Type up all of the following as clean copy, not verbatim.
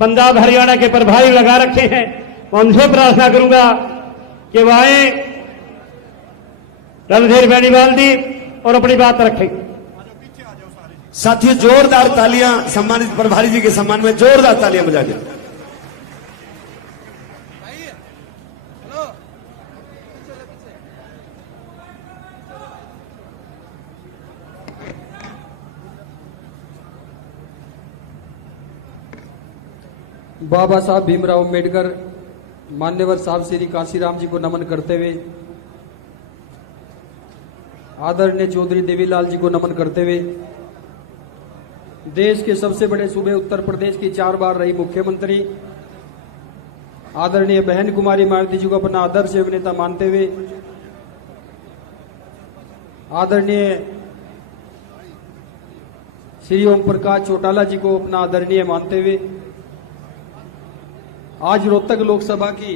पंजाब हरियाणा के प्रभारी लगा रखे हैं, मैं उनसे प्रार्थना करूंगा कि वह आए, रणधीर बेनीवाल जी, और अपनी बात रखें। साथियों जोरदार तालियां सम्मानित प्रभारी जी के सम्मान में, जोरदार तालियां बजा दें। बाबा साहब भीमराव अम्बेडकर मान्यवर साहब श्री कांशीराम जी को नमन करते हुए, आदरणीय चौधरी देवीलाल जी को नमन करते हुए, देश के सबसे बड़े सूबे उत्तर प्रदेश की 4 बार रही मुख्यमंत्री आदरणीय बहन कुमारी मायावती जी को अपना आदर्श अभिनेता मानते हुए, आदरणीय श्री ओम प्रकाश चौटाला जी को अपना आदरणीय मानते हुए, आज रोहतक लोकसभा की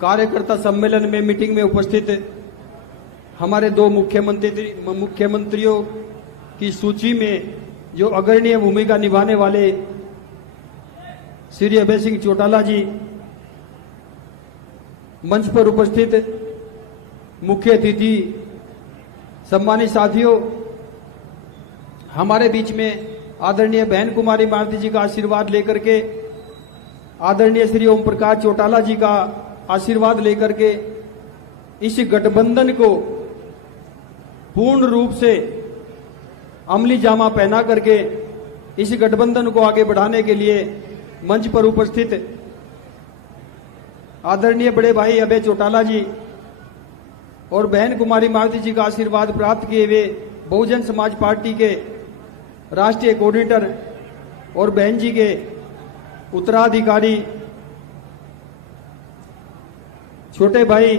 कार्यकर्ता सम्मेलन में मीटिंग में उपस्थित हमारे 2 मुख्यमंत्रियों की सूची में जो अग्रणीय भूमिका निभाने वाले श्री अभय सिंह चौटाला जी, मंच पर उपस्थित मुख्य अतिथि, सम्मानित साथियों, हमारे बीच में आदरणीय बहन कुमारी मायावती जी का आशीर्वाद लेकर के, आदरणीय श्री ओम प्रकाश चौटाला जी का आशीर्वाद लेकर के इस गठबंधन को पूर्ण रूप से अमली जामा पहना करके इस गठबंधन को आगे बढ़ाने के लिए मंच पर उपस्थित आदरणीय बड़े भाई अभय चौटाला जी और बहन कुमारी मायावती जी का आशीर्वाद प्राप्त किए हुए बहुजन समाज पार्टी के राष्ट्रीय कोऑर्डिनेटर और बहन जी के उत्तराधिकारी छोटे भाई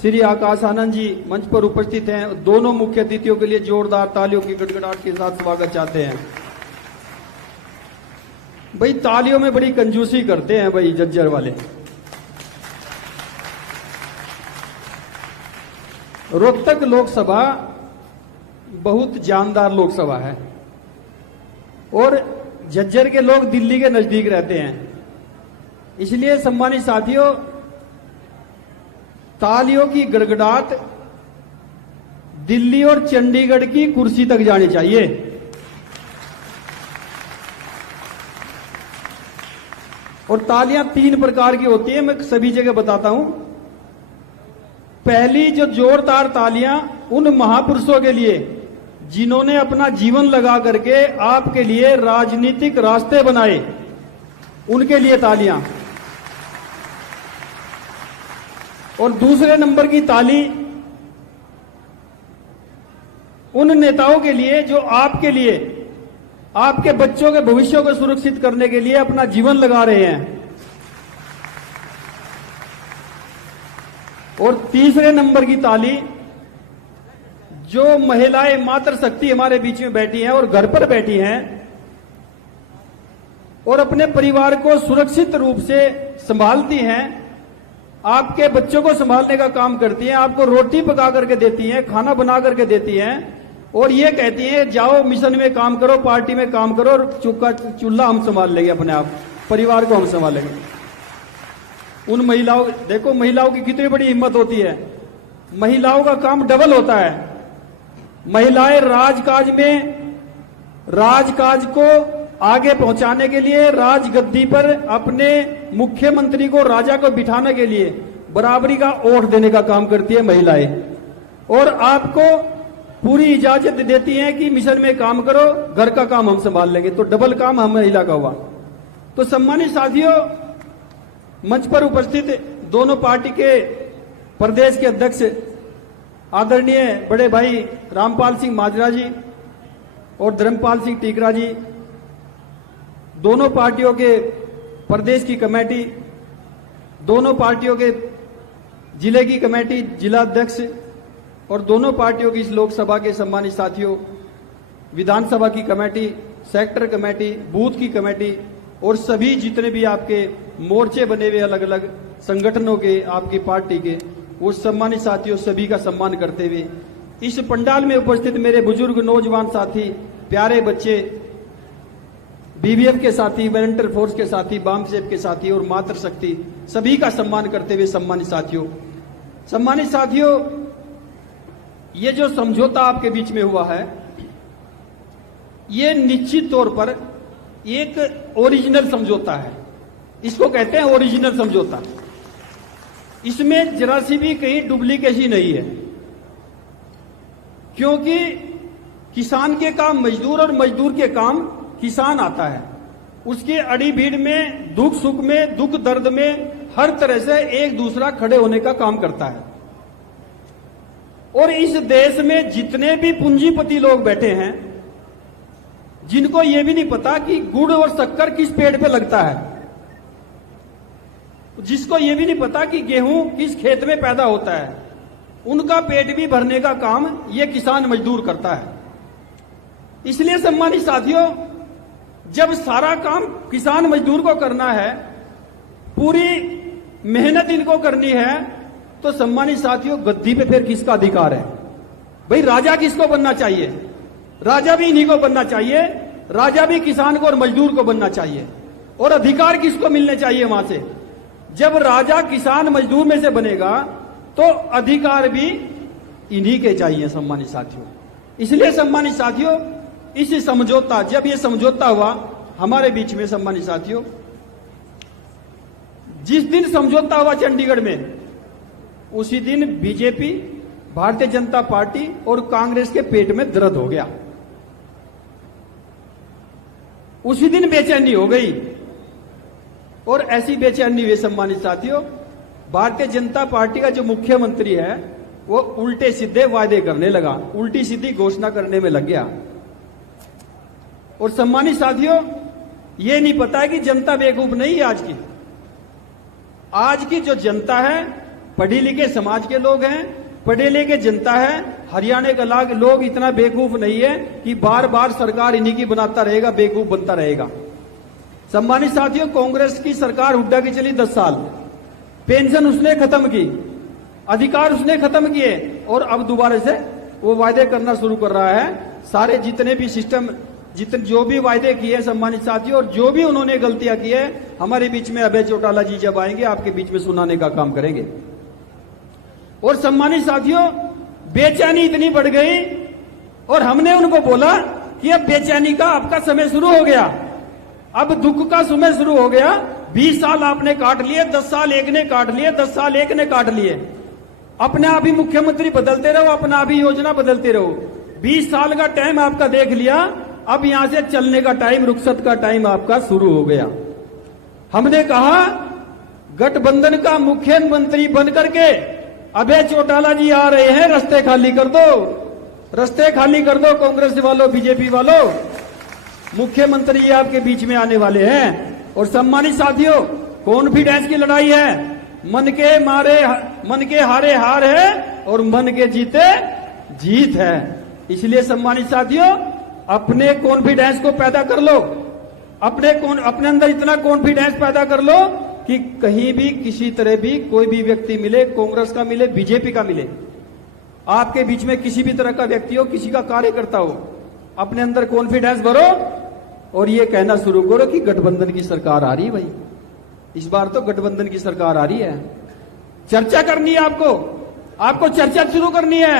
श्री आकाश आनंद जी मंच पर उपस्थित हैं। दोनों मुख्य अतिथियों के लिए जोरदार तालियों की गड़गड़ाहट के साथ स्वागत चाहते हैं। भाई तालियों में बड़ी कंजूसी करते हैं भाई जज्जर वाले। रोहतक लोकसभा बहुत जानदार लोकसभा है और झज्जर के लोग दिल्ली के नजदीक रहते हैं, इसलिए सम्मानित साथियों, तालियों की गड़गड़ाहट दिल्ली और चंडीगढ़ की कुर्सी तक जानी चाहिए। और तालियां 3 प्रकार की होती है, मैं सभी जगह बताता हूं। पहली जो जोरदार तालियां उन महापुरुषों के लिए जिन्होंने अपना जीवन लगा करके आपके लिए राजनीतिक रास्ते बनाए, उनके लिए तालियां। और दूसरे नंबर की ताली उन नेताओं के लिए जो आपके लिए, आपके बच्चों के भविष्य को सुरक्षित करने के लिए अपना जीवन लगा रहे हैं। और तीसरे नंबर की ताली जो महिलाएं मातृशक्ति हमारे बीच में बैठी हैं और घर पर बैठी हैं और अपने परिवार को सुरक्षित रूप से संभालती हैं, आपके बच्चों को संभालने का काम करती हैं, आपको रोटी पका करके देती हैं, खाना बना करके देती हैं और ये कहती हैं जाओ मिशन में काम करो, पार्टी में काम करो और चूल्हा हम संभाल लेंगे, अपने आप परिवार को हम संभालेंगे। उन महिलाओं, देखो महिलाओं की कितनी बड़ी हिम्मत होती है। महिलाओं का काम डबल होता है। महिलाएं राजकाज को आगे पहुंचाने के लिए, राजगद्दी पर अपने मुख्यमंत्री को, राजा को बिठाने के लिए बराबरी का ओट देने का काम करती है महिलाएं, और आपको पूरी इजाजत देती हैं कि मिशन में काम करो, घर का काम हम संभाल लेंगे। तो डबल काम हम महिला का हुआ। तो सम्मानित साथियों, मंच पर उपस्थित दोनों पार्टी के प्रदेश के अध्यक्ष आदरणीय बड़े भाई रामपाल सिंह माजरा जी और धर्मपाल सिंह टीकरा जी, दोनों पार्टियों के प्रदेश की कमेटी, दोनों पार्टियों के जिले की कमेटी, जिला अध्यक्ष और दोनों पार्टियों की इस लोकसभा के सम्मानित साथियों, विधानसभा की कमेटी, सेक्टर कमेटी, बूथ की कमेटी और सभी जितने भी आपके मोर्चे बने हुए अलग अलग संगठनों के, आपकी पार्टी के, वो सम्मानित साथियों, सभी का सम्मान करते हुए इस पंडाल में उपस्थित मेरे बुजुर्ग नौजवान साथी, प्यारे बच्चे, बीबीएफ के साथी, वॉलंटियर फोर्स के साथी, बामसेफ के साथी और मातृशक्ति, सभी का सम्मान करते हुए सम्मानित साथियों, ये जो समझौता आपके बीच में हुआ है, ये निश्चित तौर पर एक ओरिजिनल समझौता है। इसको कहते हैं ओरिजिनल समझौता। इसमें जरा सी भी कहीं डुप्लीकेसी नहीं है, क्योंकि किसान के काम मजदूर और मजदूर के काम किसान आता है। उसके अड़ी भीड़ में, दुख सुख में, दुख दर्द में हर तरह से एक दूसरा खड़े होने का काम करता है। और इस देश में जितने भी पूंजीपति लोग बैठे हैं, जिनको यह भी नहीं पता कि गुड़ और शक्कर किस पेड़ पे लगता है, जिसको यह भी नहीं पता कि गेहूं किस खेत में पैदा होता है, उनका पेट भी भरने का काम यह किसान मजदूर करता है। इसलिए सम्मानित साथियों, जब सारा काम किसान मजदूर को करना है, पूरी मेहनत इनको करनी है, तो सम्मानित साथियों, गद्दी पे फिर किसका अधिकार है? भाई राजा किसको बनना चाहिए? राजा भी इन्हीं को बनना चाहिए। राजा भी किसान को और मजदूर को बनना चाहिए। और अधिकार किसको मिलने चाहिए वहां से? जब राजा किसान मजदूर में से बनेगा तो अधिकार भी इन्हीं के चाहिए सम्मानित साथियों। इसलिए सम्मानित साथियों, इस समझौता, जब ये समझौता हुआ हमारे बीच में, सम्मानित साथियों, जिस दिन समझौता हुआ चंडीगढ़ में, उसी दिन बीजेपी, भारतीय जनता पार्टी और कांग्रेस के पेट में दर्द हो गया। उसी दिन बेचैनी हो गई। और ऐसी बेचैनी हुई सम्मानित साथियों, भारतीय जनता पार्टी का जो मुख्यमंत्री है वो उल्टे सीधे वायदे करने लगा, उल्टी सीधी घोषणा करने में लग गया। और सम्मानित साथियों, ये नहीं पता है कि जनता बेवकूफ नहीं है। आज की जो जनता है, पढ़ी लिखे समाज के लोग हैं, पढ़े लिखे जनता है। हरियाणा का लोग इतना बेवकूफ नहीं है कि बार बार सरकार इन्हीं की बनाता रहेगा, बेवकूफ बनता रहेगा। सम्मानित साथियों, कांग्रेस की सरकार हुड्डा की चली 10 साल, पेंशन उसने खत्म की, अधिकार उसने खत्म किए, और अब दोबारा से वो वायदे करना शुरू कर रहा है। सारे जितने भी सिस्टम, जो भी वायदे किए सम्मानित साथियों, और जो भी उन्होंने गलतियां की है, हमारे बीच में अभय चौटाला जी जब आएंगे आपके बीच में सुनाने का काम करेंगे। और सम्मानित साथियों, बेचैनी इतनी बढ़ गई और हमने उनको बोला कि अब बेचैनी का आपका समय शुरू हो गया, अब दुख का समय शुरू हो गया। 20 साल आपने काट लिए, 10 साल एक ने काट लिए, 10 साल एक ने काट लिए। अपने आप ही मुख्यमंत्री बदलते रहो, अपना आप ही योजना बदलते रहो। 20 साल का टाइम आपका देख लिया, अब यहां से चलने का टाइम, रुखसत का टाइम आपका शुरू हो गया। हमने कहा गठबंधन का मुख्यमंत्री बनकर के अभय चौटाला जी आ रहे हैं, रास्ते खाली कर दो, रास्ते खाली कर दो कांग्रेस वालों, बीजेपी वालों, मुख्यमंत्री ये आपके बीच में आने वाले हैं। और सम्मानित साथियों, कॉन्फिडेंस की लड़ाई है, मन के हारे हार है और मन के जीते जीत है। इसलिए सम्मानित साथियों, अपने कॉन्फिडेंस को पैदा कर लो, अपने अंदर इतना कॉन्फिडेंस पैदा कर लो कि कहीं भी किसी तरह भी कोई भी व्यक्ति मिले, कांग्रेस का मिले, बीजेपी का मिले, आपके बीच में किसी भी तरह का व्यक्ति हो, किसी का कार्यकर्ता हो, अपने अंदर कॉन्फिडेंस भरो और ये कहना शुरू करो कि गठबंधन की सरकार आ रही है। भाई इस बार तो गठबंधन की सरकार आ रही है। चर्चा करनी है आपको चर्चा शुरू करनी है।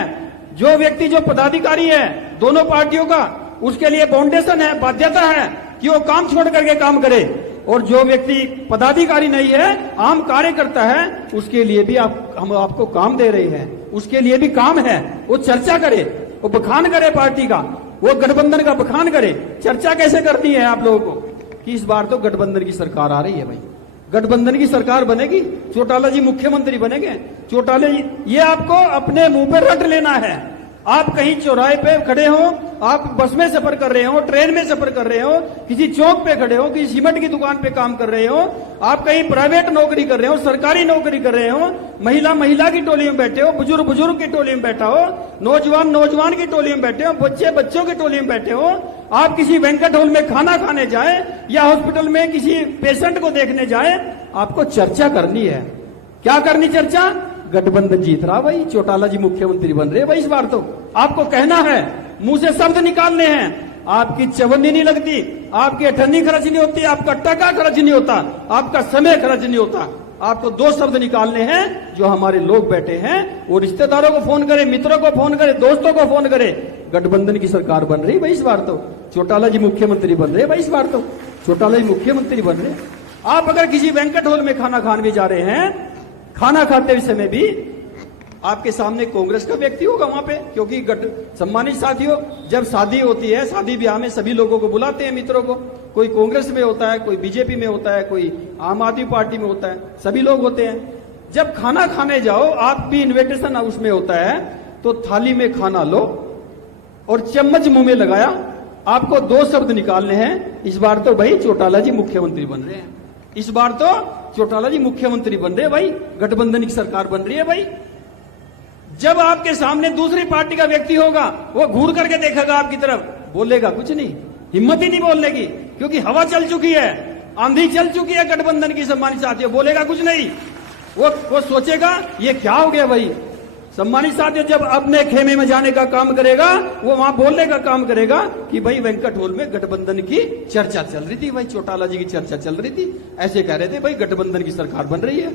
जो व्यक्ति, जो पदाधिकारी है दोनों पार्टियों का, उसके लिए फाउंडेशन है, बाध्यता है कि वो काम छोड़ करके काम करे। और जो व्यक्ति पदाधिकारी नहीं है, आम कार्यकर्ता है, उसके लिए भी हम आपको काम दे रहे हैं, उसके लिए भी काम है। वो चर्चा करे, वो बखान करे पार्टी का, वो गठबंधन का बखान करे। चर्चा कैसे करनी है आप लोगों को कि इस बार तो गठबंधन की सरकार आ रही है। भाई गठबंधन की सरकार बनेगी, चौटाला जी मुख्यमंत्री बनेंगे। चौटाला जी, ये आपको अपने मुंह पे रट लेना है। आप कहीं चौराहे पे खड़े हो, आप बस में सफर कर रहे हो, ट्रेन में सफर कर रहे हो, किसी चौक पे खड़े हो, किसी सीमेंट की दुकान पे काम कर रहे हो, आप कहीं प्राइवेट नौकरी कर रहे हो, सरकारी नौकरी कर रहे हो, महिला की टोली में बैठे हो, बुजुर्ग की टोली में बैठा हो, नौजवान की टोली में बैठे हो, बच्चों की टोली में बैठे हो, आप किसी बैंक्वेट हॉल में खाना खाने जाए या हॉस्पिटल में किसी पेशेंट को देखने जाए, आपको चर्चा करनी है। क्या करनी चर्चा? गठबंधन जीत रहा भाई, चौटाला जी मुख्यमंत्री बन रहे भाई। इस बार तो आपको कहना है, मुंह से शब्द निकालने हैं, आपकी चवन्नी नहीं लगती, आपकी अठन्नी खर्च नहीं होती, आपका टका खर्च नहीं होता, आपका समय खर्च नहीं होता। आपको दो शब्द निकालने हैं, जो हमारे लोग बैठे हैं वो रिश्तेदारों को फोन करे, मित्रों को फोन करे, दोस्तों को फोन करे। गठबंधन की सरकार बन रही भाई इस बार तो, चौटाला जी मुख्यमंत्री बन रहे भाई इस बार तो, चौटाला जी मुख्यमंत्री बन रहे। आप अगर किसी बैंकेट हॉल में खाना खाने भी जा रहे हैं, खाना खाते हुए समय भी आपके सामने कांग्रेस का व्यक्ति होगा वहां पे, क्योंकि सम्मानित साथियों, जब शादी होती है, शादी ब्याह में सभी लोगों को बुलाते हैं, मित्रों को। कोई कांग्रेस में होता है, कोई बीजेपी में होता है, कोई आम आदमी पार्टी में होता है, सभी लोग होते हैं। जब खाना खाने जाओ, आप भी इन्विटेशन उसमें होता है, तो थाली में खाना लो और चम्मच मुंह में लगाया। आपको दो शब्द निकालने हैं, इस बार तो भाई चौटाला जी मुख्यमंत्री बन रहे हैं, इस बार तो चौटाला जी मुख्यमंत्री बन रहे हैं भाई, गठबंधन की सरकार बन रही है भाई। जब आपके सामने दूसरी पार्टी का व्यक्ति होगा, वो घूर करके देखेगा आपकी तरफ, बोलेगा कुछ नहीं, हिम्मत ही नहीं बोलने की, क्योंकि हवा चल चुकी है, आंधी चल चुकी है गठबंधन की। सम्मानित साथियों, बोलेगा कुछ नहीं, वो सोचेगा ये क्या हो गया भाई। सम्मानित साथियों, जब अपने खेमे में जाने का काम करेगा, वो वहां बोलने का काम करेगा कि भाई वेंकट हॉल में गठबंधन की चर्चा चल रही थी, भाई चौटाला जी की चर्चा चल रही थी, ऐसे कह रहे थे भाई गठबंधन की सरकार बन रही है।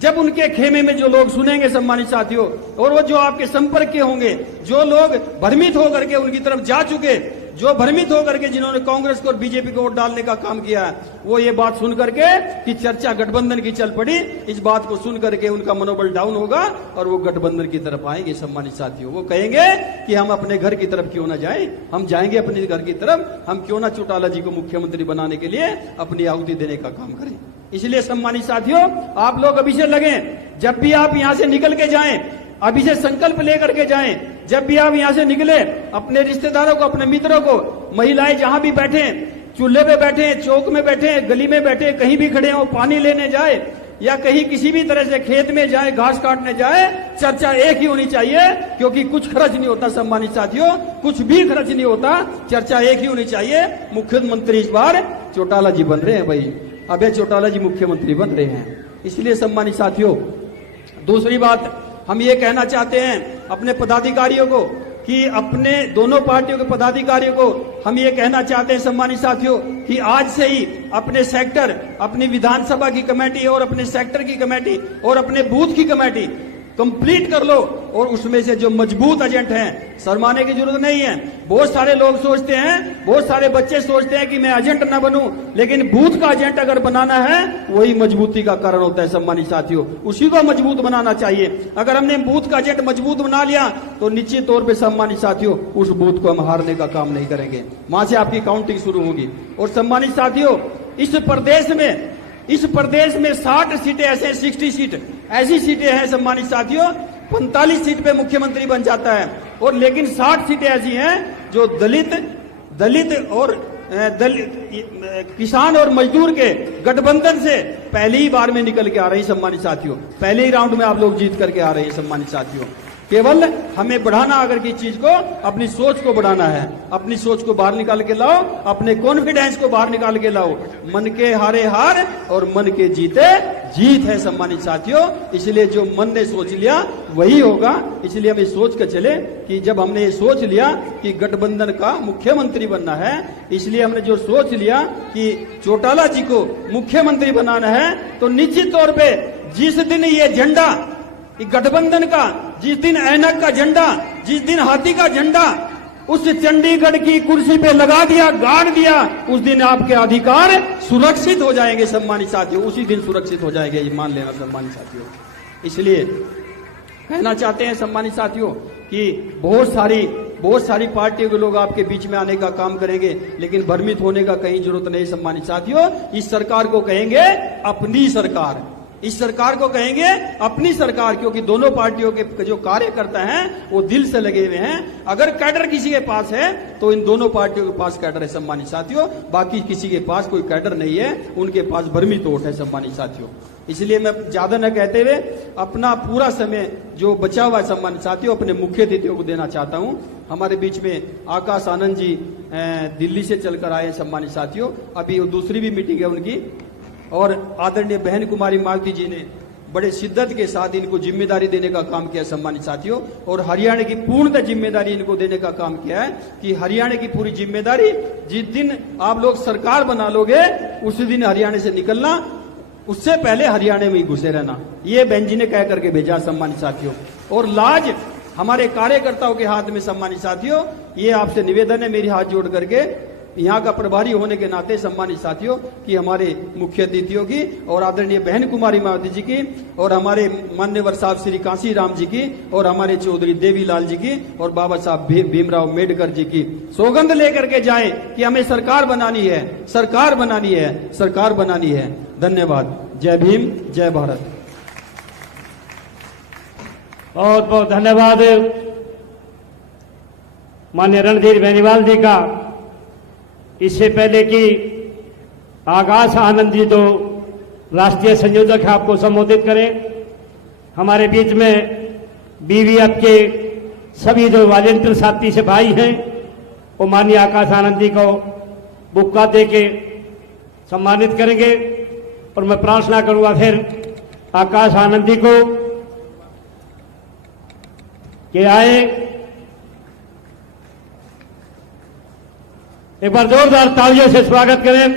जब उनके खेमे में जो लोग सुनेंगे सम्मानित साथियों, और वो जो आपके संपर्क के होंगे, जो लोग भ्रमित होकर के उनकी तरफ जा चुके, जो भ्रमित होकर के जिन्होंने कांग्रेस को और बीजेपी को वोट डालने का काम किया, वो ये बात सुन करके कि चर्चा गठबंधन की चल पड़ी, इस बात को सुन करके उनका मनोबल डाउन होगा और वो गठबंधन की तरफ आएंगे। सम्मानित साथियों, वो कहेंगे कि हम अपने घर की तरफ क्यों ना जाएं, हम जाएंगे अपने घर की तरफ, हम क्यों ना चौटाला जी को मुख्यमंत्री बनाने के लिए अपनी आहुति देने का काम करें। इसलिए सम्मानित साथियों, आप लोग अभी से लगे, जब भी आप यहां से निकल के जाएं, अभी से संकल्प लेकर के जाएं, जब भी आप यहां से निकले, अपने रिश्तेदारों को, अपने मित्रों को, महिलाएं जहां भी बैठे, चूल्हे पे बैठे, चौक में बैठे, गली में बैठे, कहीं भी खड़े हो, पानी लेने जाए या कहीं किसी भी तरह से खेत में जाए, घास काटने जाए, चर्चा एक ही होनी चाहिए, क्योंकि कुछ खर्च नहीं होता। सम्मानित साथियों, कुछ भी खर्च नहीं होता, चर्चा एक ही होनी चाहिए। मुख्यमंत्री इस बार चौटाला जी बन रहे हैं भाई, अभय चौटाला जी मुख्यमंत्री बन रहे हैं। इसलिए सम्मानित साथियों, दूसरी बात हम ये कहना चाहते हैं अपने पदाधिकारियों को, कि अपने दोनों पार्टियों के पदाधिकारियों को हम ये कहना चाहते हैं सम्मानित साथियों, कि आज से ही अपने सेक्टर, अपनी विधानसभा की कमेटी और अपने सेक्टर की कमेटी और अपने बूथ की कमेटी कंप्लीट कर लो, और उसमें से जो मजबूत एजेंट हैं, शर्माने की जरूरत नहीं है। बहुत सारे लोग सोचते हैं, बहुत सारे बच्चे सोचते हैं कि मैं एजेंट ना बनूं, लेकिन बूथ का एजेंट अगर बनाना है, वही मजबूती का कारण होता है। सम्मानित साथियों, उसी को मजबूत बनाना चाहिए। अगर हमने बूथ का एजेंट मजबूत बना लिया, तो निश्चित तौर पर सम्मानित साथियों, उस बूथ को हम हारने का काम नहीं करेंगे, वहां से आपकी काउंटिंग शुरू होगी। और सम्मानित साथियों, इस प्रदेश में 60 सीटें ऐसे, 60 सीट ऐसी सीटें हैं सम्मानित साथियों, 45 सीट पे मुख्यमंत्री बन जाता है, और लेकिन 60 सीटें ऐसी हैं जो दलित और किसान और मजदूर के गठबंधन से पहली ही बार में निकल के आ रही। सम्मानित साथियों, पहले ही राउंड में आप लोग जीत करके आ रहे हैं। सम्मानित साथियों, केवल हमें बढ़ाना, अगर किसी चीज को, अपनी सोच को बढ़ाना है, अपनी सोच को बाहर निकाल के लाओ, अपने कॉन्फिडेंस को बाहर निकाल के लाओ। मन के हारे हार और मन के जीते जीत है सम्मानित साथियों। इसलिए जो मन ने सोच लिया वही होगा। इसलिए हमें सोच कर चले कि जब हमने ये सोच लिया कि गठबंधन का मुख्यमंत्री बनना है, इसलिए हमने जो सोच लिया कि चौटाला जी को मुख्यमंत्री बनाना है, तो निश्चित तौर पर जिस दिन ये झंडा गठबंधन का, जिस दिन ऐनक का झंडा, जिस दिन हाथी का झंडा उस चंडीगढ़ की कुर्सी पे लगा दिया, गाड़ दिया, उस दिन आपके अधिकार सुरक्षित हो जाएंगे सम्मानित साथियों, उसी दिन सुरक्षित हो जाएंगे, ये मान लेना सम्मानित साथियों। इसलिए कहना चाहते हैं सम्मानित साथियों कि बहुत सारी पार्टियों के लोग आपके बीच में आने का काम करेंगे, लेकिन भ्रमित होने का कहीं जरूरत नहीं सम्मानित साथियों। इस सरकार को कहेंगे अपनी सरकार, इस सरकार को कहेंगे अपनी सरकार, क्योंकि दोनों पार्टियों के जो कार्यकर्ता हैं वो दिल से लगे हुए हैं। अगर कैडर किसी के पास है तो इन दोनों पार्टियों के पास कैडर है सम्मानित साथियों, बाकी किसी के पास कोई कैडर नहीं है, उनके पास भ्रमित वोट है सम्मानित साथियों। इसलिए मैं ज्यादा न कहते हुए अपना पूरा समय जो बचा हुआ है सम्मानित साथियों, अपने मुख्य अतिथियों को देना चाहता हूं। हमारे बीच में आकाश आनंद जी दिल्ली से चलकर आए सम्मानित साथियों, अभी दूसरी भी मीटिंग है उनकी, और आदरणीय बहन कुमारी मालती जी ने बड़े शिद्दत के साथ इनको जिम्मेदारी देने का काम किया सम्मानित साथियों। और हरियाणा की पूर्णतः जिम्मेदारी इनको देने का काम किया है कि हरियाणा की पूरी जिम्मेदारी, जिस दिन आप लोग सरकार बना लोगे उसी दिन हरियाणा से निकलना, उससे पहले हरियाणा में ही घुसे रहना, ये बहन जी ने कह करके भेजा सम्मानित साथियों। और लाज हमारे कार्यकर्ताओं के हाथ में सम्मानित साथियों, ये आपसे निवेदन है मेरी हाथ जोड़ करके, यहाँ का प्रभारी होने के नाते सम्मानित साथियों, कि हमारे मुख्य अतिथियों की और आदरणीय बहन कुमारी मावती जी की और हमारे मान्यवर साहब श्री कांसी राम जी की और हमारे चौधरी देवीलाल जी की और बाबा साहब भीमराव अम्बेडकर जी की सौगंध लेकर के जाएं कि हमें सरकार बनानी है, सरकार बनानी है, सरकार बनानी है। धन्यवाद। जय भीम, जय भारत। बहुत बहुत धन्यवाद माननीय रणधीर बेनीवाल जी का। इससे पहले कि आकाश आनंद जी जो राष्ट्रीय संयोजक है आपको संबोधित करें, हमारे बीच में बीवीएफ के सभी जो वॉलेंटियर साथी से भाई हैं वो माननीय आकाश आनंद जी को बुक्का दे के सम्मानित करेंगे। और मैं प्रार्थना करूंगा फिर आकाश आनंद जी को कि आए, एक बार जोरदार तालियों से स्वागत करें।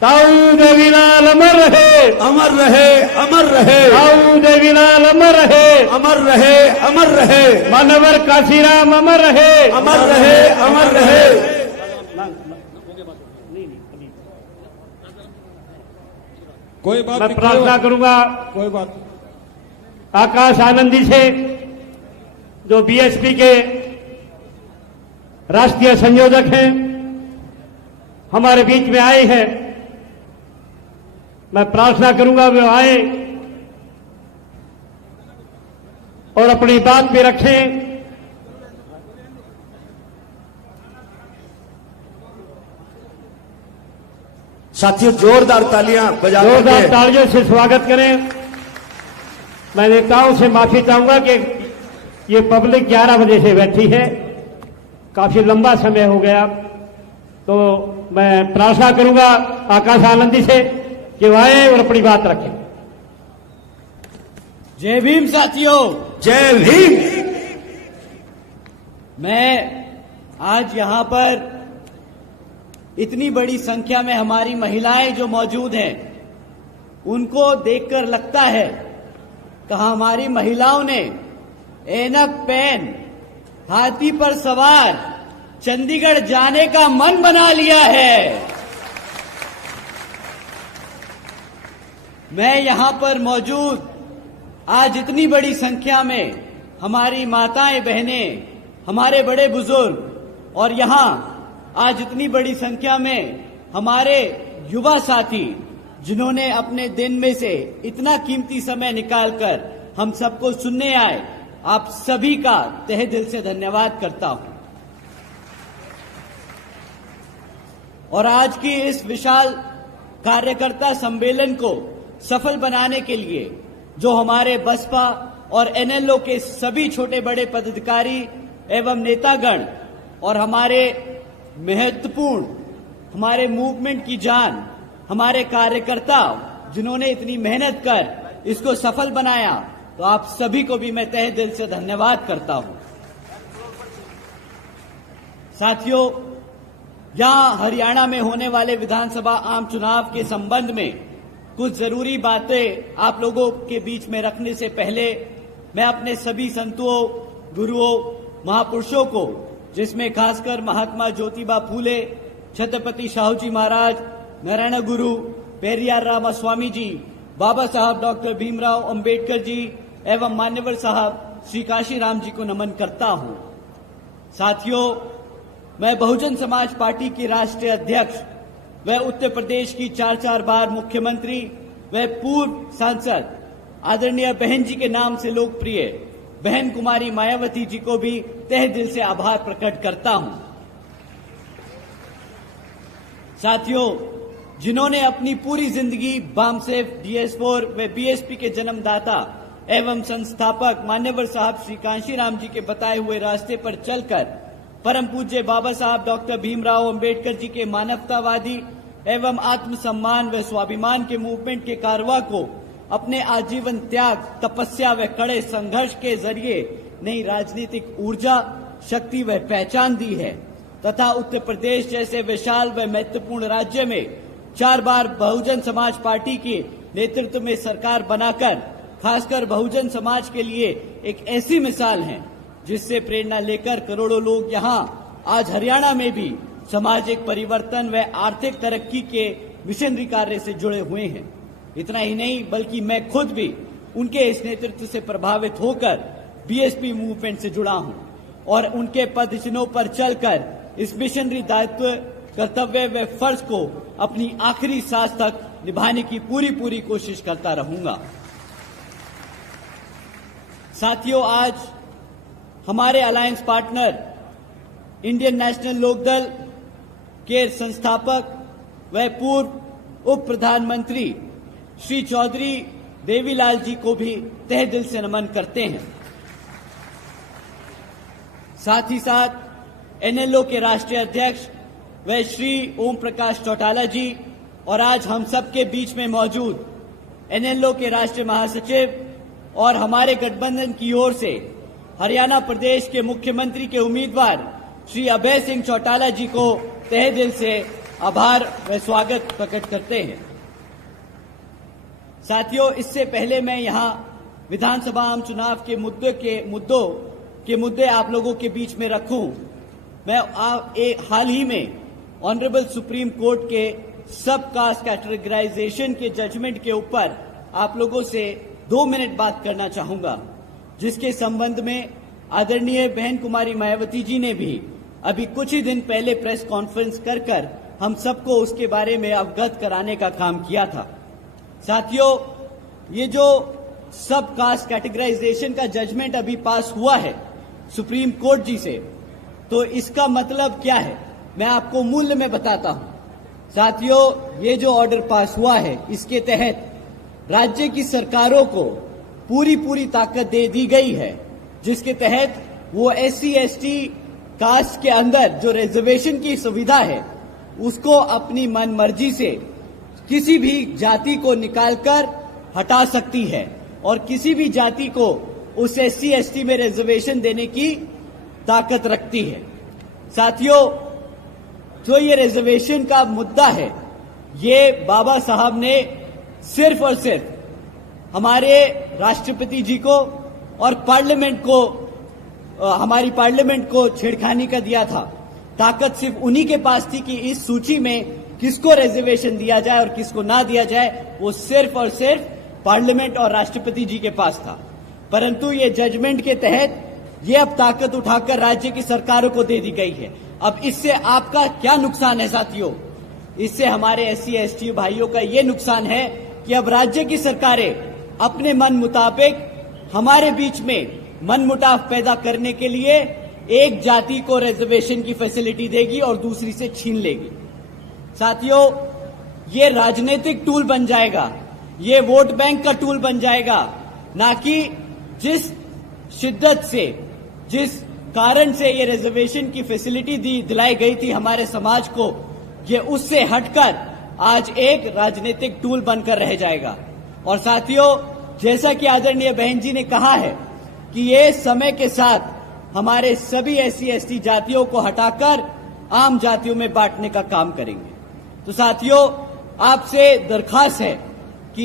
ताऊ देवीलाल अमर रहे, अमर रहे, अमर रहे, ताऊ देवीलाल अमर रहे, अमर रहे, अमर रहे, मानवर काशीराम अमर रहे, अमर रहे, अमर रहे। कोई बात मैं नहीं, प्रार्थना करूंगा कोई बात। आकाश आनंदी से जो बीएसपी के राष्ट्रीय संयोजक हैं, हमारे बीच में आए हैं, मैं प्रार्थना करूंगा वे आए और अपनी बात पे रखें। साथियों जोरदार तालियां बजा जोरदार करके तालियों से स्वागत करें। मैं नेताओं से माफी चाहूंगा कि ये पब्लिक 11 बजे से बैठी है, काफी लंबा समय हो गया, तो मैं प्रार्थना करूंगा आकाश आनंदी से कि वो आए और अपनी बात रखें। जय भीम साथियों, जय भीम। मैं आज यहाँ पर इतनी बड़ी संख्या में हमारी महिलाएं जो मौजूद हैं उनको देखकर लगता है कि हमारी महिलाओं ने ऐनक पहन हाथी पर सवार चंडीगढ़ जाने का मन बना लिया है। मैं यहां पर मौजूद आज इतनी बड़ी संख्या में हमारी माताएं बहनें, हमारे बड़े बुजुर्ग और यहां आज इतनी बड़ी संख्या में हमारे युवा साथी जिन्होंने अपने दिन में से इतना कीमती समय निकालकर हम सबको सुनने आए, आप सभी का तहे दिल से धन्यवाद करता हूं। और आज की इस विशाल कार्यकर्ता सम्मेलन को सफल बनाने के लिए जो हमारे बसपा और एनएलओ के सभी छोटे बड़े पदाधिकारी एवं नेतागण और हमारे महत्वपूर्ण हमारे मूवमेंट की जान हमारे कार्यकर्ता जिन्होंने इतनी मेहनत कर इसको सफल बनाया, तो आप सभी को भी मैं तहे दिल से धन्यवाद करता हूं। साथियों, यहां हरियाणा में होने वाले विधानसभा आम चुनाव के संबंध में कुछ जरूरी बातें आप लोगों के बीच में रखने से पहले मैं अपने सभी संतों, गुरुओं, महापुरुषों को, जिसमें खासकर महात्मा ज्योतिबा फूले, छत्रपति शाहूजी महाराज, नारायण गुरु, पेरियार रामा स्वामी जी, बाबा साहब डॉक्टर भीमराव अंबेडकर जी एवं मान्यवर साहब श्री काशी राम जी को नमन करता हूं। साथियों, मैं बहुजन समाज पार्टी की राष्ट्रीय अध्यक्ष व उत्तर प्रदेश की 4 बार मुख्यमंत्री व पूर्व सांसद आदरणीय बहन जी के नाम से लोकप्रिय बहन कुमारी मायावती जी को भी तहे दिल से आभार प्रकट करता हूं। साथियों, जिन्होंने अपनी पूरी जिंदगी बामसेफ, DS4 व बीएसपी के जन्मदाता एवं संस्थापक मान्यवर साहब श्री कांशी राम जी के बताए हुए रास्ते पर चलकर परम पूज्य बाबा साहब डॉक्टर भीमराव अंबेडकर जी के मानवतावादी एवं आत्मसम्मान व स्वाभिमान के मूवमेंट के कारवा को अपने आजीवन त्याग, तपस्या व कड़े संघर्ष के जरिए नई राजनीतिक ऊर्जा, शक्ति व पहचान दी है तथा उत्तर प्रदेश जैसे विशाल व महत्वपूर्ण राज्य में 4 बार बहुजन समाज पार्टी के नेतृत्व में सरकार बनाकर खासकर बहुजन समाज के लिए एक ऐसी मिसाल है जिससे प्रेरणा लेकर करोड़ों लोग यहां आज हरियाणा में भी सामाजिक परिवर्तन व आर्थिक तरक्की के मिशनरी कार्य से जुड़े हुए हैं। इतना ही नहीं बल्कि मैं खुद भी उनके इस नेतृत्व से प्रभावित होकर बीएसपी मूवमेंट से जुड़ा हूं और उनके पदचिन्हों पर चलकर इस मिशनरी दायित्व, कर्तव्य व फर्ज को अपनी आखिरी सांस तक निभाने की पूरी कोशिश करता रहूंगा। साथियों, आज हमारे alliance partner Indian National Lokdal के संस्थापक व पूर्व उप प्रधानमंत्री श्री चौधरी देवीलाल जी को भी तहे दिल से नमन करते हैं। साथ ही साथ एनएलओ के राष्ट्रीय अध्यक्ष व श्री ओम प्रकाश चौटाला जी और आज हम सबके बीच में मौजूद एनएलओ के राष्ट्रीय महासचिव और हमारे गठबंधन की ओर से हरियाणा प्रदेश के मुख्यमंत्री के उम्मीदवार श्री अभय सिंह चौटाला जी को तहे दिल से आभार व स्वागत प्रकट करते हैं। साथियों, इससे पहले मैं यहां विधानसभा आम चुनाव के मुद्दे आप लोगों के बीच में रखूं, मैं हाल ही में ऑनरेबल सुप्रीम कोर्ट के सब कास्ट कैटेगराइजेशन के जजमेंट के ऊपर आप लोगों से 2 मिनट बात करना चाहूंगा, जिसके संबंध में आदरणीय बहन कुमारी मायावती जी ने भी अभी कुछ ही दिन पहले प्रेस कॉन्फ्रेंस कर हम सबको उसके बारे में अवगत कराने का काम किया था। साथियों, ये जो सब कास्ट कैटेगराइजेशन का जजमेंट अभी पास हुआ है सुप्रीम कोर्ट जी से, तो इसका मतलब क्या है मैं आपको मूल्य में बताता हूं। साथियों, ये जो ऑर्डर पास हुआ है इसके तहत राज्य की सरकारों को पूरी ताकत दे दी गई है, जिसके तहत वो SC/ST कास्ट के अंदर जो रिजर्वेशन की सुविधा है उसको अपनी मनमर्जी से किसी भी जाति को निकालकर हटा सकती है और किसी भी जाति को उस SC/ST में रिजर्वेशन देने की ताकत रखती है। साथियों, जो ये रिजर्वेशन का मुद्दा है, ये बाबा साहब ने सिर्फ और सिर्फ हमारे राष्ट्रपति जी को और पार्लियामेंट को, हमारी पार्लियामेंट को छेड़खानी का दिया था। ताकत सिर्फ उन्हीं के पास थी कि इस सूची में किसको रिजर्वेशन दिया जाए और किसको ना दिया जाए, वो सिर्फ और सिर्फ पार्लियामेंट और राष्ट्रपति जी के पास था। परंतु ये जजमेंट के तहत ये अब ताकत उठाकर राज्य की सरकारों को दे दी गई है। अब इससे आपका क्या नुकसान है साथियों? इससे हमारे SC/ST भाइयों का ये नुकसान है कि अब राज्य की सरकारें अपने मन मुताबिक हमारे बीच में मनमुटाव पैदा करने के लिए एक जाति को रिजर्वेशन की फैसिलिटी देगी और दूसरी से छीन लेगी। साथियों, ये राजनीतिक टूल बन जाएगा, ये वोट बैंक का टूल बन जाएगा, ना कि जिस शिद्दत से, जिस कारण से ये रिजर्वेशन की फैसिलिटी दिलाई गई थी हमारे समाज को, ये उससे हटकर आज एक राजनीतिक टूल बनकर रह जाएगा। और साथियों, जैसा कि आदरणीय बहन जी ने कहा है कि ये समय के साथ हमारे सभी SC/ST जातियों को हटाकर आम जातियों में बांटने का काम करेंगे। तो साथियों, आपसे दरखास्त है कि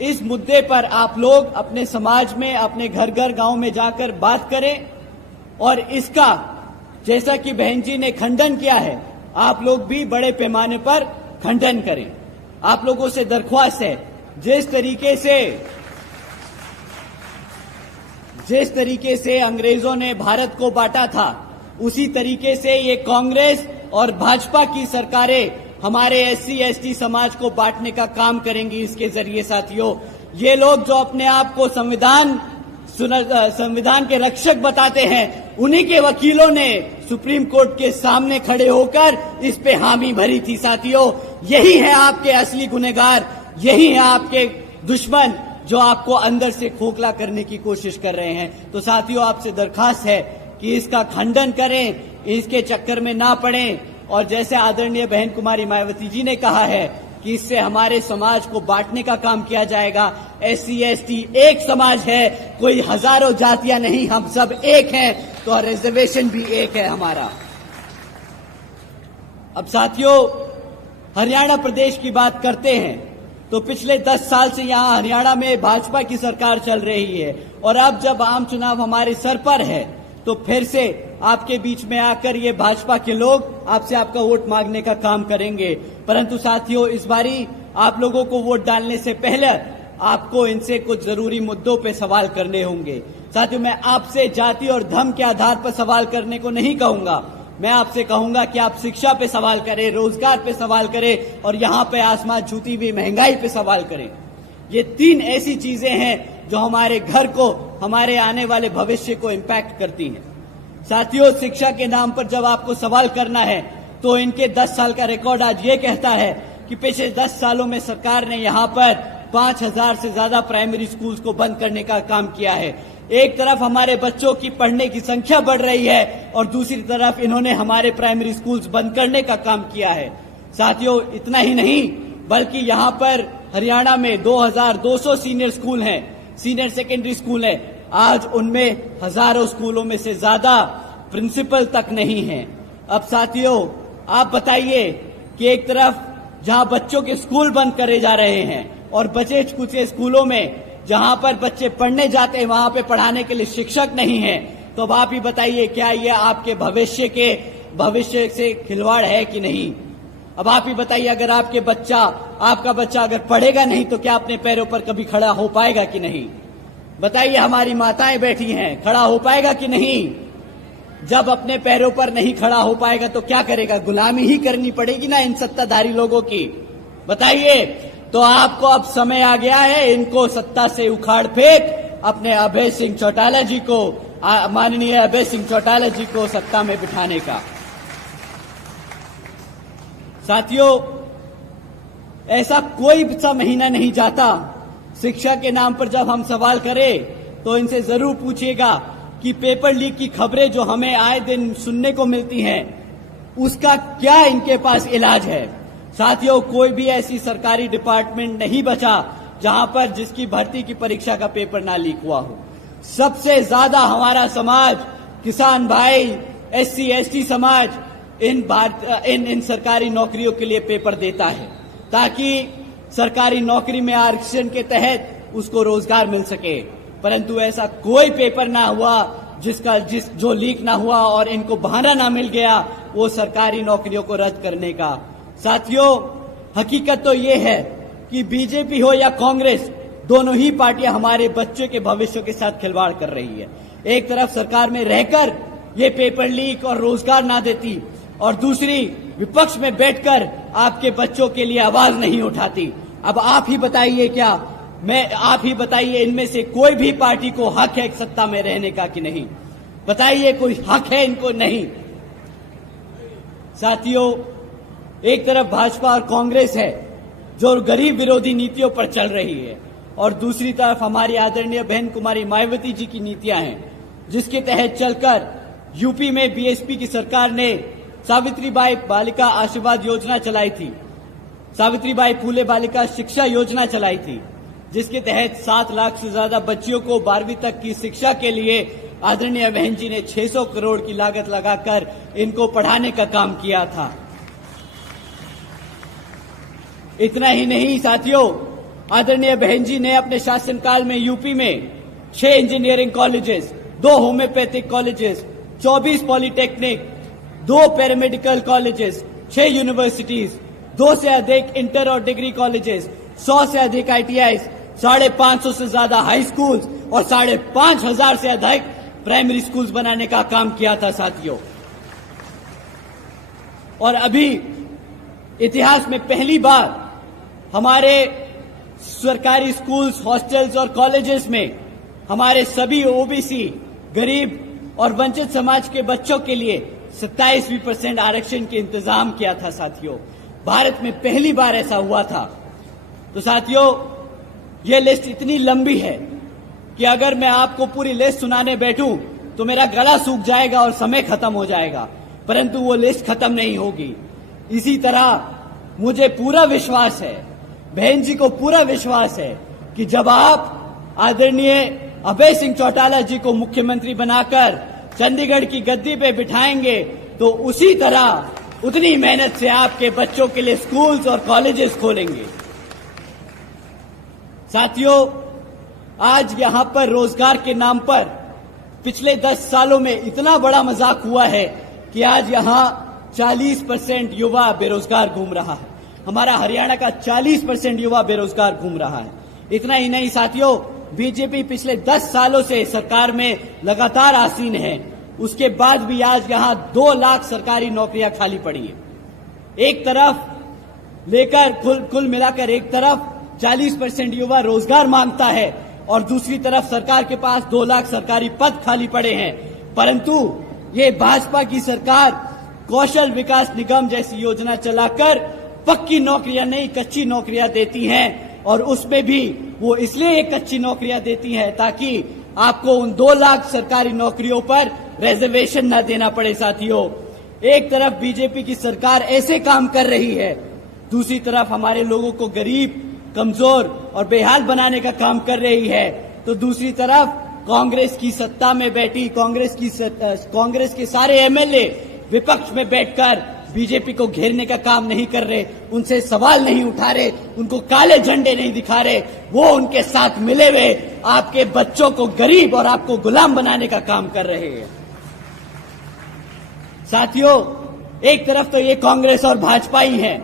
इस मुद्दे पर आप लोग अपने समाज में, अपने घर गांव में जाकर बात करें और इसका, जैसा कि बहन जी ने खंडन किया है, आप लोग भी बड़े पैमाने पर खंडन करें। आप लोगों से दरख्वास्त है, जिस तरीके से अंग्रेजों ने भारत को बांटा था, उसी तरीके से ये कांग्रेस और भाजपा की सरकारें हमारे SC/ST समाज को बांटने का काम करेंगी। इसके जरिए साथियों, ये लोग जो अपने आप को संविधान के रक्षक बताते हैं, उन्हीं के वकीलों ने सुप्रीम कोर्ट के सामने खड़े होकर इस पे हामी भरी थी। साथियों, यही है आपके असली गुनहगार, यही है आपके दुश्मन जो आपको अंदर से खोखला करने की कोशिश कर रहे हैं। तो साथियों, आपसे दरखास्त है कि इसका खंडन करें, इसके चक्कर में ना पड़ें और जैसे आदरणीय बहन कुमारी मायावती जी ने कहा है कि इससे हमारे समाज को बांटने का काम किया जाएगा। SC ST एक समाज है, कोई हजारों जातियां नहीं, हम सब एक हैं, तो रिजर्वेशन भी एक है हमारा। अब साथियों, हरियाणा प्रदेश की बात करते हैं तो पिछले 10 साल से यहां हरियाणा में भाजपा की सरकार चल रही है, और अब जब आम चुनाव हमारे सर पर है तो फिर से आपके बीच में आकर ये भाजपा के लोग आपसे आपका वोट मांगने का काम करेंगे। परंतु साथियों, इस बारी आप लोगों को वोट डालने से पहले आपको इनसे कुछ जरूरी मुद्दों पे सवाल करने होंगे। साथियों, मैं आपसे जाति और धर्म के आधार पर सवाल करने को नहीं कहूंगा। मैं आपसे कहूंगा कि आप शिक्षा पे सवाल करें, रोजगार पे सवाल करें, और यहां पे आसमान छूती हुई महंगाई पे सवाल करें। ये 3 ऐसी चीजें हैं जो हमारे घर को, हमारे आने वाले भविष्य को इम्पैक्ट करती हैं। साथियों, शिक्षा के नाम पर जब आपको सवाल करना है तो इनके 10 साल का रिकॉर्ड आज ये कहता है कि पिछले 10 सालों में सरकार ने यहां पर 5000 से ज्यादा प्राइमरी स्कूल्स को बंद करने का काम किया है। एक तरफ हमारे बच्चों की पढ़ने की संख्या बढ़ रही है और दूसरी तरफ इन्होंने हमारे प्राइमरी स्कूल्स बंद करने का काम किया है। साथियों, इतना ही नहीं बल्कि यहां पर हरियाणा में 2200 सीनियर स्कूल हैं, सीनियर सेकेंडरी स्कूल है। आज उनमें हजारों स्कूलों में से ज्यादा प्रिंसिपल तक नहीं है। अब साथियों, आप बताइए कि एक तरफ जहां बच्चों के स्कूल बंद करे जा रहे हैं और बचे कुछ स्कूलों में जहां पर बच्चे पढ़ने जाते हैं वहां पे पढ़ाने के लिए शिक्षक नहीं है, तो अब आप ही बताइए क्या ये आपके भविष्य से खिलवाड़ है कि नहीं। अब आप ही बताइए, अगर आपका बच्चा अगर पढ़ेगा नहीं तो क्या अपने पैरों पर कभी खड़ा हो पाएगा कि नहीं। बताइए, हमारी माताएं बैठी हैं, खड़ा हो पाएगा कि नहीं। जब अपने पैरों पर नहीं खड़ा हो पाएगा तो क्या करेगा, गुलामी ही करनी पड़ेगी ना इन सत्ताधारी लोगों की। बताइए, तो आपको अब समय आ गया है इनको सत्ता से उखाड़ फेंक अपने अभय सिंह चौटाला जी को, माननीय अभय सिंह चौटाला जी को सत्ता में बिठाने का। साथियों, ऐसा कोई सा महीना नहीं जाता शिक्षा के नाम पर जब हम सवाल करें तो इनसे जरूर पूछिएगा कि पेपर लीक की खबरें जो हमें आए दिन सुनने को मिलती हैं उसका क्या इनके पास इलाज है। साथियों, कोई भी ऐसी सरकारी डिपार्टमेंट नहीं बचा जहां पर जिसकी भर्ती की परीक्षा का पेपर ना लीक हुआ हो। सबसे ज्यादा हमारा समाज, किसान भाई, SC ST समाज इन सरकारी नौकरियों के लिए पेपर देता है ताकि सरकारी नौकरी में आरक्षण के तहत उसको रोजगार मिल सके। परंतु ऐसा कोई पेपर ना हुआ जो लीक ना हुआ और इनको बहाना ना मिल गया वो सरकारी नौकरियों को रद्द करने का। साथियों, हकीकत तो ये है कि बीजेपी हो या कांग्रेस, दोनों ही पार्टियां हमारे बच्चों के भविष्य के साथ खिलवाड़ कर रही है। एक तरफ सरकार में रहकर ये पेपर लीक और रोजगार ना देती और दूसरी विपक्ष में बैठकर आपके बच्चों के लिए आवाज नहीं उठाती। अब आप ही बताइए इनमें से कोई भी पार्टी को हक है सत्ता में रहने का कि नहीं। बताइए, कोई हक है इनको? नहीं। साथियों, एक तरफ भाजपा और कांग्रेस है जो गरीब विरोधी नीतियों पर चल रही है और दूसरी तरफ हमारी आदरणीय बहन कुमारी मायावती जी की नीतियां हैं जिसके तहत चलकर यूपी में बीएसपी की सरकार ने सावित्रीबाई बालिका आशीर्वाद योजना चलाई थी, सावित्रीबाई फूले बालिका शिक्षा योजना चलाई थी जिसके तहत 7 लाख से ज्यादा बच्चियों को 12वीं तक की शिक्षा के लिए आदरणीय बहन जी ने 600 करोड़ की लागत लगाकर इनको पढ़ाने का काम किया था। इतना ही नहीं साथियों, आदरणीय बहन जी ने अपने शासनकाल में यूपी में 6 engineering colleges, 2 homeopathic colleges, 24 polytechnic, 2 paramedical colleges, 6 universities, 2 से अधिक इंटर और डिग्री कॉलेजेस, 100 से अधिक ITIs, 550 से ज्यादा हाई स्कूल्स और 5,500 से अधिक प्राइमरी स्कूल्स बनाने का काम किया था साथियों। और अभी इतिहास में पहली बार हमारे सरकारी स्कूल्स, हॉस्टल्स और कॉलेजेस में हमारे सभी ओबीसी, गरीब और वंचित समाज के बच्चों के लिए 27% आरक्षण के इंतजाम किया था साथियों। भारत में पहली बार ऐसा हुआ था। तो साथियों, यह लिस्ट इतनी लंबी है कि अगर मैं आपको पूरी लिस्ट सुनाने बैठूं तो मेरा गला सूख जाएगा और समय खत्म हो जाएगा, परंतु वो लिस्ट खत्म नहीं होगी। इसी तरह मुझे पूरा विश्वास है, बहन जी को पूरा विश्वास है कि जब आप आदरणीय अभय सिंह चौटाला जी को मुख्यमंत्री बनाकर चंडीगढ़ की गद्दी पे बिठाएंगे तो उसी तरह उतनी मेहनत से आपके बच्चों के लिए स्कूल्स और कॉलेजेस खोलेंगे। साथियों, आज यहां पर रोजगार के नाम पर पिछले 10 सालों में इतना बड़ा मजाक हुआ है कि आज यहां 40% युवा बेरोजगार घूम रहा है। हमारा हरियाणा का 40% युवा बेरोजगार घूम रहा है। इतना ही नहीं साथियों, बीजेपी पिछले 10 सालों से सरकार में लगातार आसीन है, उसके बाद भी आज यहां 2 लाख सरकारी नौकरियां खाली पड़ी है। एक तरफ लेकर कुल मिलाकर एक तरफ 40% युवा रोजगार मांगता है और दूसरी तरफ सरकार के पास 2 लाख सरकारी पद खाली पड़े हैं। परंतु ये भाजपा की सरकार कौशल विकास निगम जैसी योजना चलाकर पक्की नौकरियां नहीं, कच्ची नौकरियां देती हैं और उसमें भी वो इसलिए ये कच्ची नौकरियां देती हैं ताकि आपको उन 2 लाख सरकारी नौकरियों पर रिजर्वेशन न देना पड़े। साथियों, एक तरफ बीजेपी की सरकार ऐसे काम कर रही है, दूसरी तरफ हमारे लोगों को गरीब, कमजोर और बेहाल बनाने का काम कर रही है, तो दूसरी तरफ कांग्रेस की सत्ता में बैठी कांग्रेस के सारे एमएलए विपक्ष में बैठकर बीजेपी को घेरने का काम नहीं कर रहे, उनसे सवाल नहीं उठा रहे, उनको काले झंडे नहीं दिखा रहे, वो उनके साथ मिले हुए आपके बच्चों को गरीब और आपको गुलाम बनाने का काम कर रहे हैं। साथियों, एक तरफ तो ये कांग्रेस और भाजपा ही है,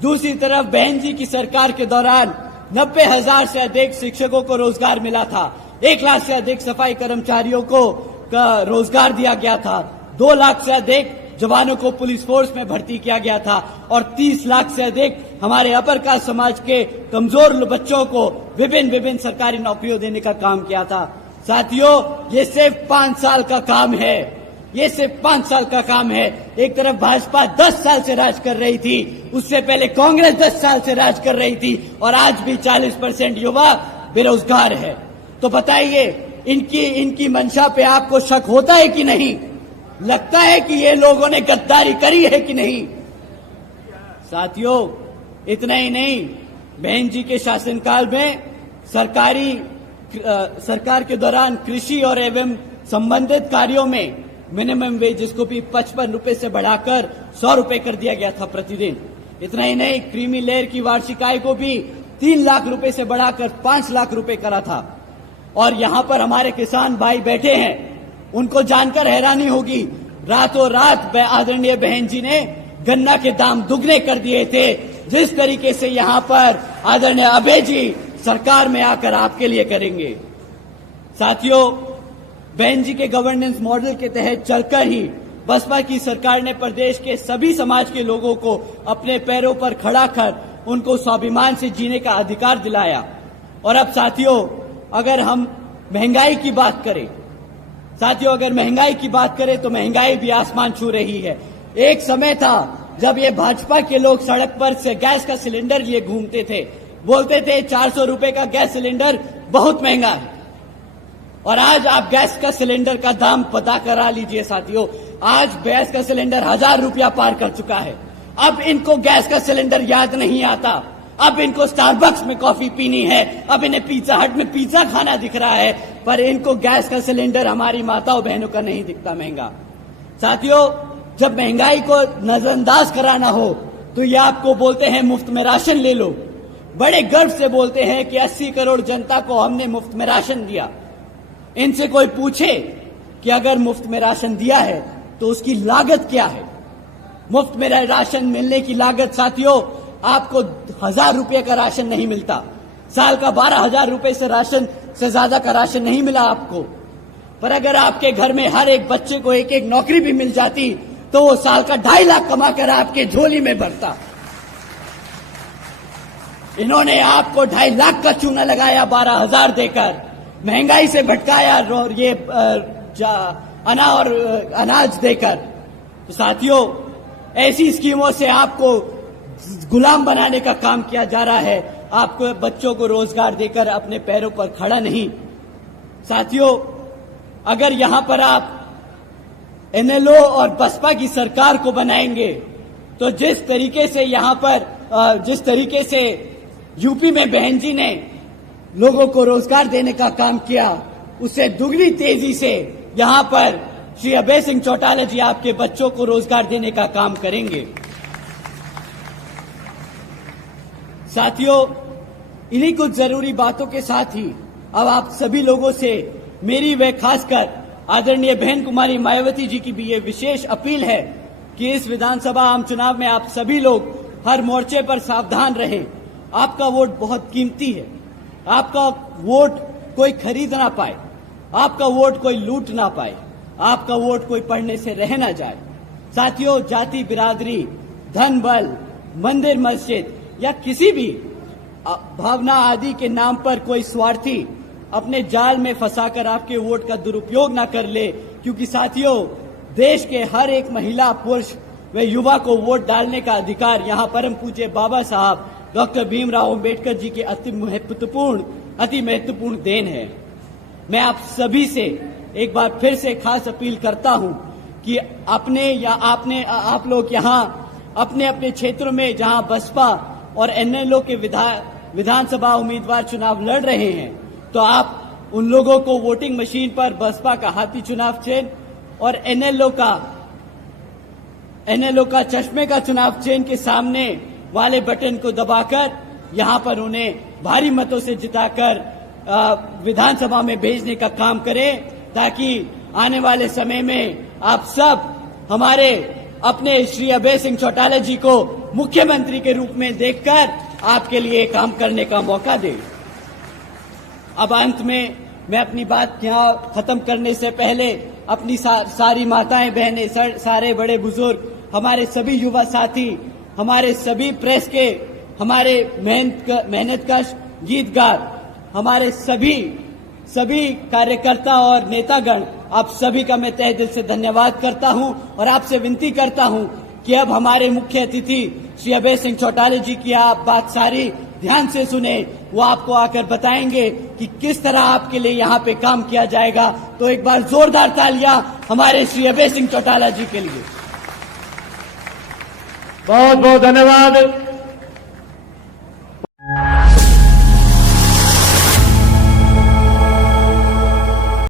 दूसरी तरफ बहन जी की सरकार के दौरान 90,000 से अधिक शिक्षकों को रोजगार मिला था, 1 लाख से अधिक सफाई कर्मचारियों को रोजगार दिया गया था, 2 लाख से अधिक जवानों को पुलिस फोर्स में भर्ती किया गया था और 30 लाख से अधिक हमारे अपर कास्ट समाज के कमजोर बच्चों को विभिन्न सरकारी नौकरियों देने का काम किया था। साथियों, ये सिर्फ 5 साल का काम है, ये सिर्फ 5 साल का काम है। एक तरफ भाजपा 10 साल से राज कर रही थी, उससे पहले कांग्रेस 10 साल से राज कर रही थी और आज भी 40% युवा बेरोजगार है। तो बताइए, इनकी मंशा पे आपको शक होता है कि नहीं? लगता है कि ये लोगों ने गद्दारी करी है कि नहीं? साथियों, इतना ही नहीं, बहन जी के शासनकाल में सरकार के दौरान कृषि और एवं संबंधित कार्यों में मिनिमम वेज को भी 55 रुपए से बढ़ाकर 100 रुपए कर दिया गया था प्रतिदिन। इतना ही नहीं, क्रीमी लेयर की वार्षिक आय को भी 3 लाख रुपए से बढ़ाकर 5 लाख रुपए करा था। और यहां पर हमारे किसान भाई बैठे हैं, उनको जानकर हैरानी होगी, रातों रात आदरणीय बहन जी ने गन्ना के दाम दुगने कर दिए थे। जिस तरीके से यहां पर आदरणीय अभय जी सरकार में आकर आपके लिए करेंगे। साथियों, बहन जी के गवर्नेंस मॉडल के तहत चलकर ही बसपा की सरकार ने प्रदेश के सभी समाज के लोगों को अपने पैरों पर खड़ा कर उनको स्वाभिमान से जीने का अधिकार दिलाया। और अब साथियों, अगर हम महंगाई की बात करें, अगर महंगाई की बात करें तो महंगाई भी आसमान छू रही है। एक समय था जब ये भाजपा के लोग सड़क पर से गैस का सिलेंडर लिए घूमते थे, बोलते थे 400 रुपए का गैस सिलेंडर बहुत महंगा है, और आज आप गैस का सिलेंडर का दाम पता करा लीजिए साथियों, आज गैस का सिलेंडर 1000 रुपया पार कर चुका है। अब इनको गैस का सिलेंडर याद नहीं आता, अब इनको स्टारबक्स में कॉफी पीनी है, अब इन्हें पिज्जा हट में पिज्जा खाना दिख रहा है, पर इनको गैस का सिलेंडर हमारी माताओं बहनों का नहीं दिखता महंगा। साथियों, जब महंगाई को नजरअंदाज कराना हो तो ये आपको बोलते हैं मुफ्त में राशन ले लो, बड़े गर्व से बोलते हैं कि 80 करोड़ जनता को हमने मुफ्त में राशन दिया। इनसे कोई पूछे कि अगर मुफ्त में राशन दिया है तो उसकी लागत क्या है? मुफ्त में राशन मिलने की लागत साथियों, आपको 1000 रुपये का राशन नहीं मिलता, साल का 12,000 रुपये से राशन से ज्यादा का राशन नहीं मिला आपको। पर अगर आपके घर में हर एक बच्चे को एक एक नौकरी भी मिल जाती तो वो साल का 2.5 लाख कमाकर आपके झोली में भरता। इन्होंने आपको 2.5 लाख का चूना लगाया 12,000 देकर, महंगाई से भटकाया और ये अनाज देकर। तो साथियों, ऐसी स्कीमों से आपको गुलाम बनाने का काम किया जा रहा है, आपको बच्चों को रोजगार देकर अपने पैरों पर खड़ा नहीं। साथियों, अगर यहां पर आप एनएलओ और बसपा की सरकार को बनाएंगे तो जिस तरीके से यहां पर जिस तरीके से यूपी में बहन जी ने लोगों को रोजगार देने का काम किया, उससे दुगनी तेजी से यहां पर श्री अभय सिंह चौटाला जी आपके बच्चों को रोजगार देने का काम करेंगे। साथियों, इन्हीं कुछ जरूरी बातों के साथ ही अब आप सभी लोगों से मेरी व खासकर आदरणीय बहन कुमारी मायावती जी की भी ये विशेष अपील है कि इस विधानसभा आम चुनाव में आप सभी लोग हर मोर्चे पर सावधान रहें। आपका वोट बहुत कीमती है। आपका वोट कोई खरीद ना पाए, आपका वोट कोई लूट ना पाए, आपका वोट कोई पढ़ने से रह ना जाए। साथियों, जाति बिरादरी, धन बल, मंदिर मस्जिद या किसी भी भावना आदि के नाम पर कोई स्वार्थी अपने जाल में फंसाकर आपके वोट का दुरुपयोग ना कर ले, क्योंकि साथियों, देश के हर एक महिला, पुरुष व युवा को वोट डालने का अधिकार यहाँ परम पूज्य बाबा साहब डॉक्टर भीमराव अंबेडकर जी के अति महत्वपूर्ण देन है। मैं आप सभी से एक बार फिर से खास अपील करता हूं कि आप लोग यहाँ अपने अपने क्षेत्रों में जहां बसपा और एनएलओ के विधानसभा उम्मीदवार चुनाव लड़ रहे हैं, तो आप उन लोगों को वोटिंग मशीन पर बसपा का हाथी चुनाव चिन्ह और एनएलओ का चश्मे का चुनाव चिन्ह के सामने वाले बटन को दबाकर यहां पर उन्हें भारी मतों से जिताकर विधानसभा में भेजने का काम करें, ताकि आने वाले समय में आप सब हमारे अपने श्री अभय सिंह चौटाला जी को मुख्यमंत्री के रूप में देखकर आपके लिए काम करने का मौका दें। अब अंत में मैं अपनी बात यहां खत्म करने से पहले अपनी सारी माताएं बहनें, सारे बड़े बुजुर्ग, हमारे सभी युवा साथी, हमारे सभी प्रेस के, हमारे मेहनतकश गीतकार, हमारे सभी कार्यकर्ता और नेतागण, आप सभी का मैं तहे दिल से धन्यवाद करता हूं और आपसे विनती करता हूं कि अब हमारे मुख्य अतिथि श्री अभय सिंह चौटाला जी की आप बात सारी ध्यान से सुने। वो आपको आकर बताएंगे कि किस तरह आपके लिए यहाँ पे काम किया जाएगा। तो एक बार जोरदार तालियां हमारे श्री अभय सिंह चौटाला जी के लिए। बहुत बहुत धन्यवाद।